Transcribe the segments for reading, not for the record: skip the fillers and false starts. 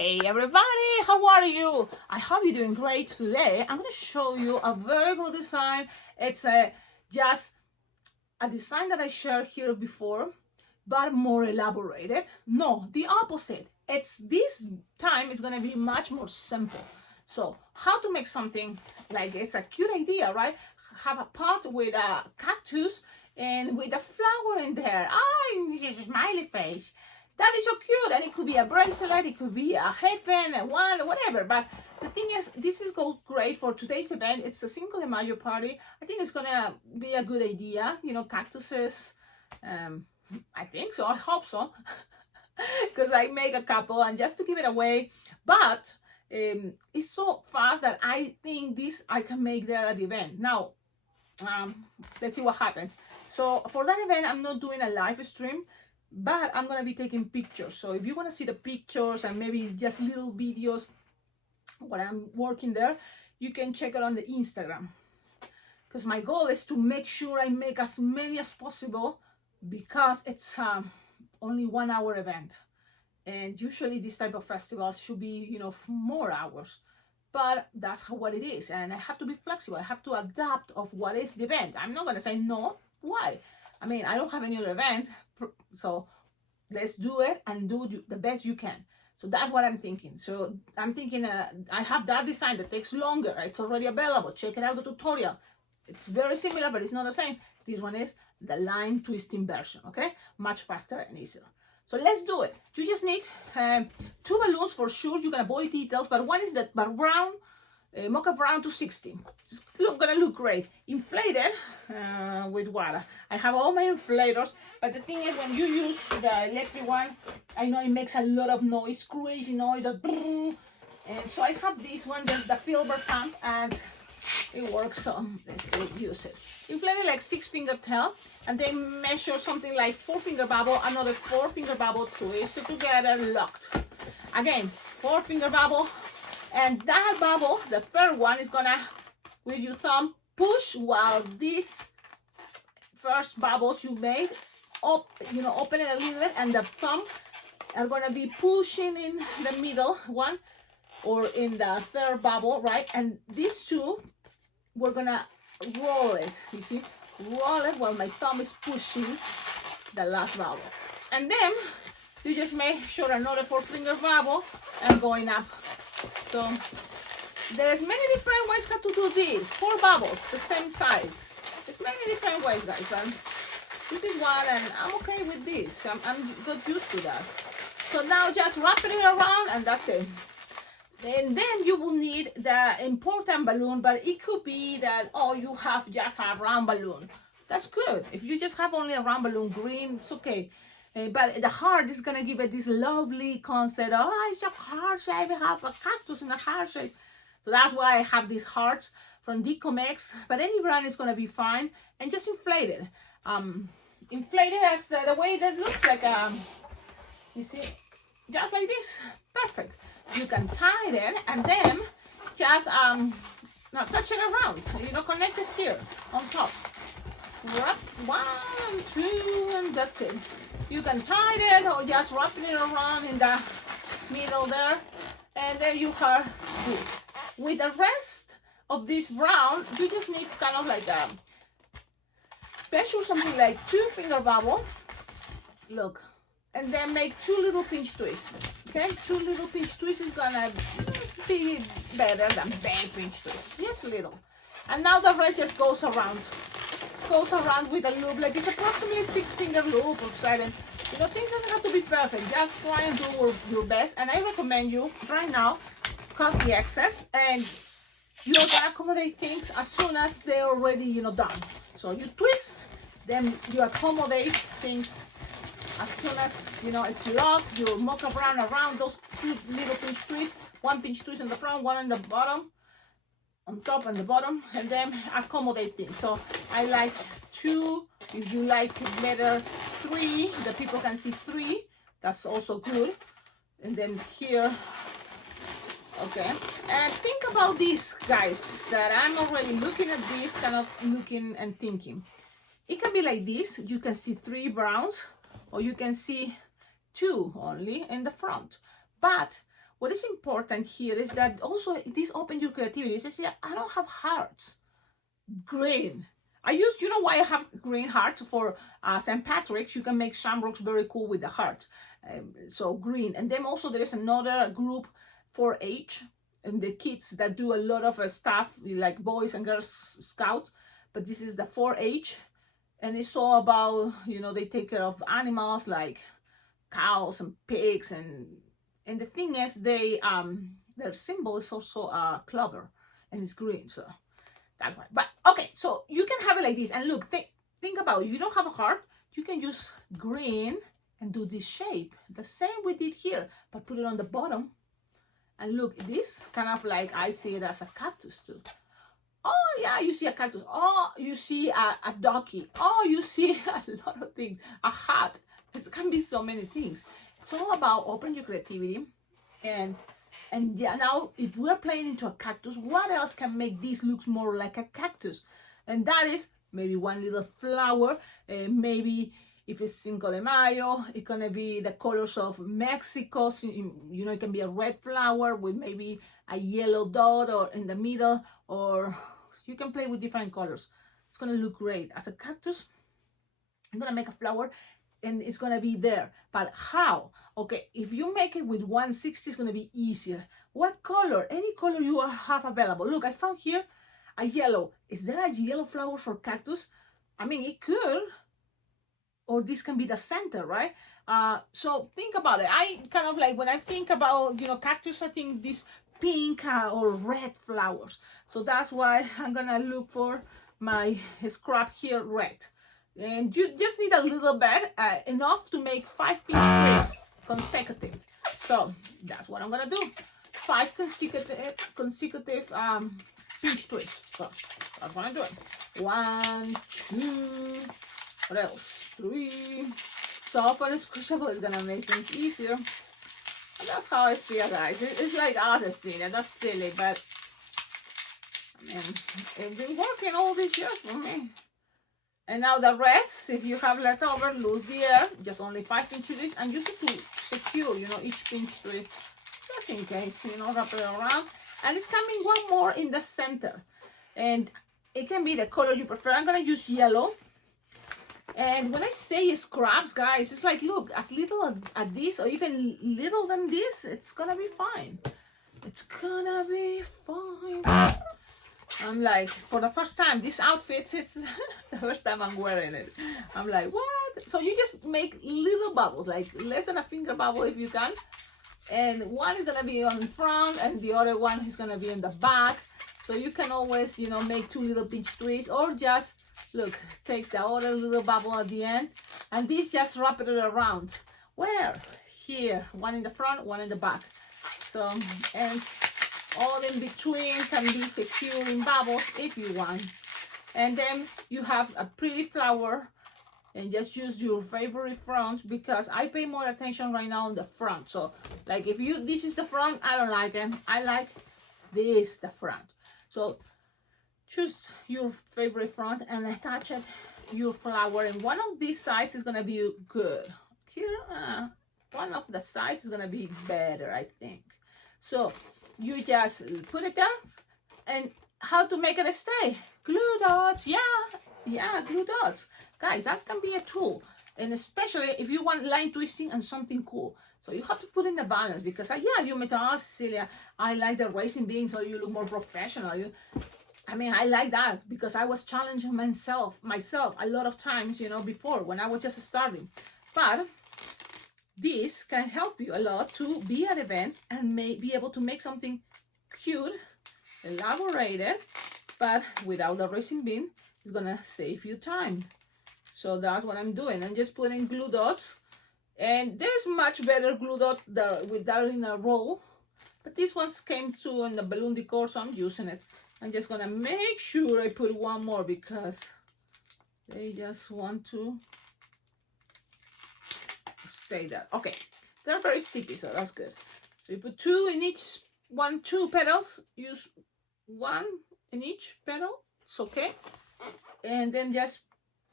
Hey everybody, how are you? I hope you're doing great today. I'm going to show you a very good design. It's just a design that I shared here before, but more elaborated. No, the opposite. It's this time is going to be much more simple. So how to make something like it's a cute idea, right? Have a pot with a cactus and with a flower in there. Ah, smiley face. That is so cute, and it could be a bracelet, it could be a headband, a wand, whatever. But the thing is, this is go great for today's event. It's a Cinco de Mayo party. I think it's gonna be a good idea. You know, cactuses. I think so. I hope so, because I make a couple and just to give it away. But it's so fast that I think this I can make there at the event. Now, let's see what happens. So for that event, I'm not doing a live stream, but I'm gonna be taking pictures. So if you want to see the pictures and maybe just little videos when I'm working there, you can check it on the Instagram, because my goal is to make sure I make as many as possible, because it's only 1 hour event, and usually this type of festivals should be, you know, more hours, but that's what it is, and I have to be flexible. I have to adapt of what is the event. I'm not gonna say no. Why? I mean, I don't have any other event, so let's do it and do the best you can. So that's what I'm thinking. So I'm thinking I have that design that takes longer. It's already available. Check it out, the tutorial. It's very similar, but it's not the same. This one is the line twisting version, okay? Much faster and easier. So let's do it. You just need 2 balloons for sure. You're gonna avoid details, but one is that brown, mocha brown 260. It's gonna look great. Inflated with water. I have all my inflators, but the thing is, when you use the electric one, I know it makes a lot of noise, crazy noise. And so I have this one, there's the filber pump, and it works. So let's use it. Inflated like 6-finger tail, and they measure something like 4-finger bubble, another 4-finger bubble, twisted together, locked. Again, 4-finger bubble. And that bubble, the third one, is gonna, with your thumb, push while these first bubbles you made, open it a little bit, and the thumb are gonna be pushing in the middle one, or in the third bubble, right? And these two, we're gonna roll it, you see? Roll it while my thumb is pushing the last bubble. And then, you just make sure another 4-finger bubble and going up. So there's many different ways how to do this. 4 bubbles, the same size. There's many different ways, guys. But this is one, and I'm okay with this. I'm got used to that. So now just wrap it around, and that's it. And then you will need the important balloon, but it could be that, oh, you have just a round balloon. That's good. If you just have only a round balloon, green, it's okay. But the heart is gonna give it this lovely concept. Oh, it's a heart shape. We have a cactus in a heart shape. So that's why I have these hearts from Decomex. But any brand is gonna be fine, and just inflate it. Inflate it as the way that looks like. You see, just like this. Perfect. You can tie it and then just now touch it around. You know, connect it here on top. Wrap 1, 2, and that's it. You can tie it or just wrap it around in the middle there, and then you have this. With the rest of this brown, you just need kind of like a measure something like 2-finger bubble. Look, and then make 2 little pinch twists. Okay, 2 little pinch twists is gonna be better than big pinch twists. Just little. And now the rest just goes around. Goes around with a loop, like it's approximately 6-finger loop or 7. You know, things doesn't have to be perfect. Just try and do your best. And I recommend you right now cut the excess, and you're gonna accommodate things as soon as they're already, you know, done. So you twist, then you accommodate things as soon as, you know, it's locked. You mocha brown around those 2 little pinch twists. 1 pinch twist in the front, 1 in the bottom, on top and the bottom, and then accommodate things. So I like 2. If you like better 3, the people can see 3. That's also good. And then here, okay. And think about this, guys, that I'm already looking at this, kind of looking and thinking. It can be like this. You can see 3 browns, or you can see 2 only in the front. But what is important here is that also this opens your creativity. It says, yeah, I don't have hearts. Green. I use, you know why I have green hearts for St. Patrick's? You can make shamrocks very cool with the heart. So green. And then also there is another group 4-H, and the kids that do a lot of stuff like Boys and Girls Scout. But this is the 4-H, and it's all about, you know, they take care of animals like cows and pigs, and the thing is they their symbol is also a clover, and it's green, so that's why. But okay, so you can have it like this, and look, think about it. You don't have a heart, you can use green and do this shape, the same we did here, but put it on the bottom. And look, this kind of like, I see it as a cactus too. Oh yeah, you see a cactus. Oh, you see a ducky. Oh, you see a lot of things. A hat. It can be so many things. It's all about open your creativity. And yeah, now if we're playing into a cactus, what else can make this look more like a cactus? And that is maybe one little flower. Maybe if it's Cinco de Mayo, it's gonna be the colors of Mexico. So, you know, it can be a red flower with maybe a yellow dot or in the middle, or you can play with different colors. It's gonna look great. As a cactus, I'm gonna make a flower and it's gonna be there. But how? Okay, if you make it with 160, it's gonna be easier. What color? Any color you have available. Look, I found here a yellow. Is there a yellow flower for cactus? I mean, it could, or this can be the center, right? So think about it. I kind of like, when I think about, you know, cactus, I think this pink or red flowers. So that's why I'm gonna look for my scrap here, red. And you just need a little bit, enough to make 5 pinch twists consecutive. So that's what I'm gonna do. 5 consecutive pinch twists. So that's what I'm doing. 1, 2, what else? 3. Soft and squishable is gonna make things easier. And that's how I feel, guys. It's like us, Cecilia. That's silly, but I mean, it's been working all these years for me. And now the rest, if you have leftover, lose the air. Just only 5 pinch twists, and use it to secure, you know, each pinch twist, just in case, you know, wrap it around. And it's coming one more in the center, and it can be the color you prefer. I'm gonna use yellow. And when I say scraps, guys, it's like, look, as little as this or even little than this, it's gonna be fine. It's gonna be fine. I'm like, for the first time, this outfit is the first time I'm wearing it. I'm like, what? So you just make little bubbles, like less than a finger bubble if you can. And one is gonna be on front and the other one is gonna be in the back. So you can always, you know, make 2 little pinch twists, or just, look, take the other little bubble at the end, and this just wrap it around. Where? Here, one in the front, one in the back. So, and all in between can be secure in bubbles if you want. And then you have a pretty flower, and just use your favorite front, because I pay more attention right now on the front. So like, if you, this is the front, I don't like it. I like this, the front. So choose your favorite front and attach it, your flower, and one of these sides is gonna be good. Here, one of the sides is gonna be better, I think. So you just put it there, and how to make it stay? Glue dots, yeah, glue dots. Guys, that can be a tool, and especially if you want line twisting and something cool. So you have to put in the balance, because yeah, you may say, oh, Cecilia, I like the racing beans, so you look more professional. I mean, I like that because I was challenging myself a lot of times, you know, before when I was just starting. But this can help you a lot to be at events and be able to make something cute, elaborated, but without the racing bean. It's gonna save you time. So that's what I'm doing. I'm just putting glue dots, and there's much better glue dots with that in a roll, but these ones came to in the balloon decor, so I'm using it. I'm just gonna make sure I put one more because they just want to stay there. Okay, they're very sticky, so that's good. So you put 2 in each, 2 petals. Use 1 in each petal. It's okay. And then just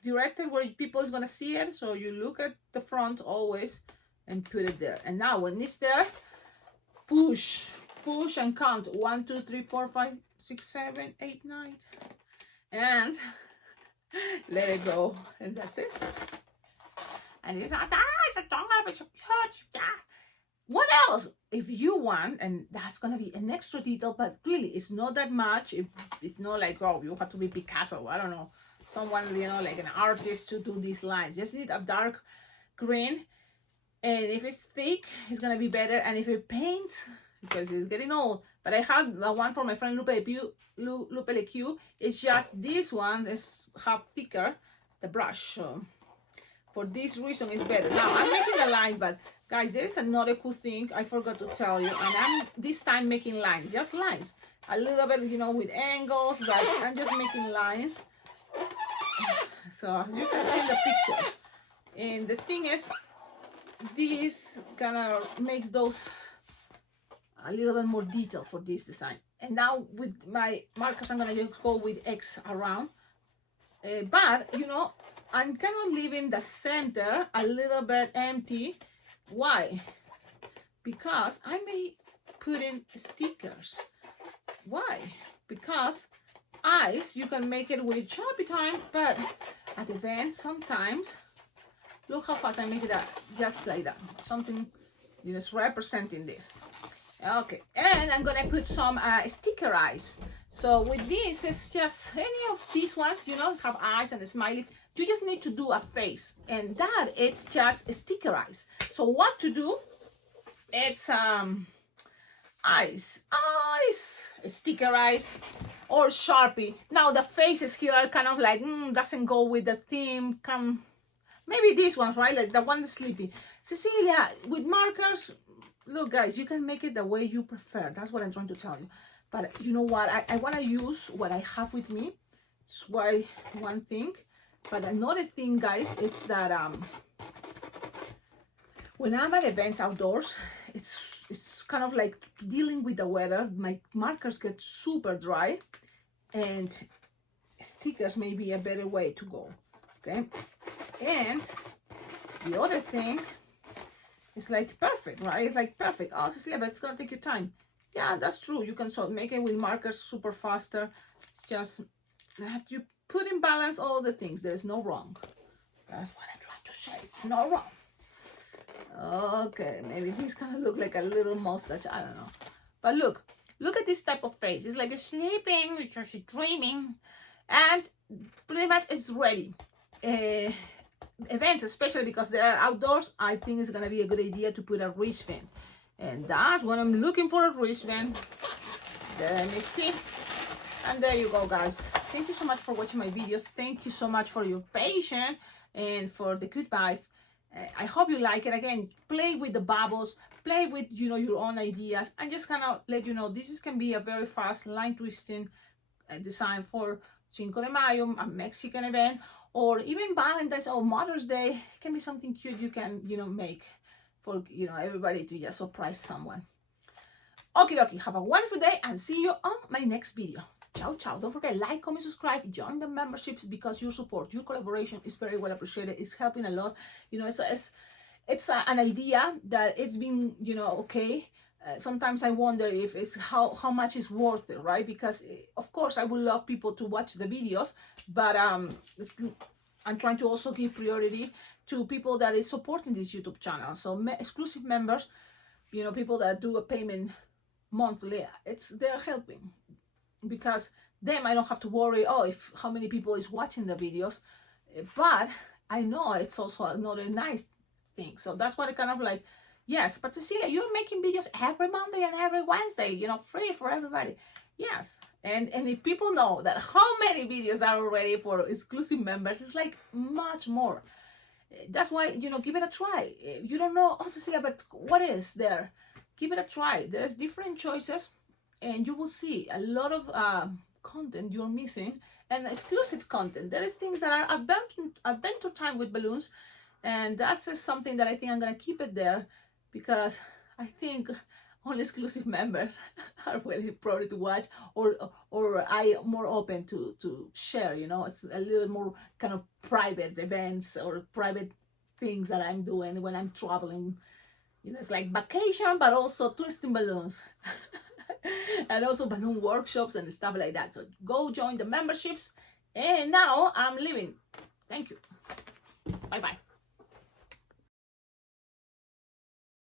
direct it where people is gonna see it. So you look at the front always and put it there. And now when it's there, push and count 1, 2, 3, 4, 5, 6, 7, 8, 9, and let it go, and that's it. And it's not it's so cute. What else? If you want, and that's gonna be an extra detail, but really it's not that much. It's not like, oh, you have to be Picasso, I don't know, someone, you know, like an artist to do these lines. Just need a dark green, and if it's thick, it's gonna be better. And if it paints, because it's getting old, but I had the one for my friend Lupe LeQ. It's just this one is half thicker, the brush. So for this reason, it's better. Now I'm making the lines, but guys, there's another cool thing I forgot to tell you, and I'm this time making lines, just lines, a little bit, you know, with angles, but I'm just making lines. So as you can see in the picture, and the thing is, this gonna make those a little bit more detail for this design. And now with my markers, I'm gonna just go with X around, but you know, I'm kind of leaving the center a little bit empty. Why? Because I may put in stickers. Why? Because eyes, you can make it with Sharpie time, but at events sometimes, look how fast I make it just like that. Something is representing this. Okay, and I'm gonna put some sticker eyes. So with this, it's just any of these ones, you know, have eyes and a smiley. You just need to do a face, and that it's just sticker eyes. So what to do? It's eyes, sticker eyes, or Sharpie. Now the faces here are kind of like doesn't go with the theme. Maybe these ones, right? Like the one that's sleepy. Cecilia, with markers, look guys, you can make it the way you prefer. That's what I'm trying to tell you. But you know what? I want to use what I have with me. That's why one thing. But another thing, guys, it's that when I'm at events outdoors, it's kind of like dealing with the weather. My markers get super dry, and stickers may be a better way to go. Okay, and the other thing is like perfect, right? It's like perfect. Oh, Cecilia, but it's gonna take you time. Yeah, that's true. You can make it with markers super faster. It's just that you put in balance all the things. There's no wrong. That's what I'm trying to say. No wrong. Okay, maybe this kind of look like a little mustache. I don't know. But look at this type of face. It's like it's sleeping, it's just dreaming, and pretty much it's ready. Events, especially because they are outdoors, I think it's gonna be a good idea to put a wristband, and that's what I'm looking for, a wristband. Let me see. And there you go, guys. Thank you so much for watching my videos. Thank you so much for your patience and for the good vibe. I hope you like it. Again, play with the bubbles, play with, you know, your own ideas, and just kind of let you know this can be a very fast line twisting design for Cinco de Mayo, a Mexican event, or even Valentine's or Mother's Day. It can be something cute you can, you know, make for, you know, everybody to just surprise someone. Okie dokie, have a wonderful day and see you on my next video. Ciao, ciao. Don't forget, like, comment, subscribe, join the memberships, because your support, your collaboration is very well appreciated. It's helping a lot. You know, it's an idea that it's been, you know, okay. Sometimes I wonder if it's how much is worth it, right? Because of course I would love people to watch the videos, but I'm trying to also give priority to people that is supporting this YouTube channel. So exclusive members, you know, people that do a payment monthly, they're helping, because them I don't have to worry, oh, if how many people is watching the videos, but I know it's also another nice thing. So that's what I kind of like. Yes, but Cecilia, you're making videos every Monday and every Wednesday, you know, free for everybody. Yes, and if people know that how many videos are already for exclusive members, it's like much more. That's why, you know, give it a try. You don't know, oh, Cecilia, but what is there? Give it a try. There's different choices, and you will see a lot of content you're missing, and exclusive content. There is things that are adventure time with balloons, and that's just something that I think I'm gonna keep it there, because I think only exclusive members are really probably to watch, or I am more open to share, you know. It's a little more kind of private events or private things that I'm doing when I'm traveling. You know, it's like vacation, but also twisting balloons. And also balloon workshops and stuff like that. So go join the memberships. And now I'm leaving. Thank you.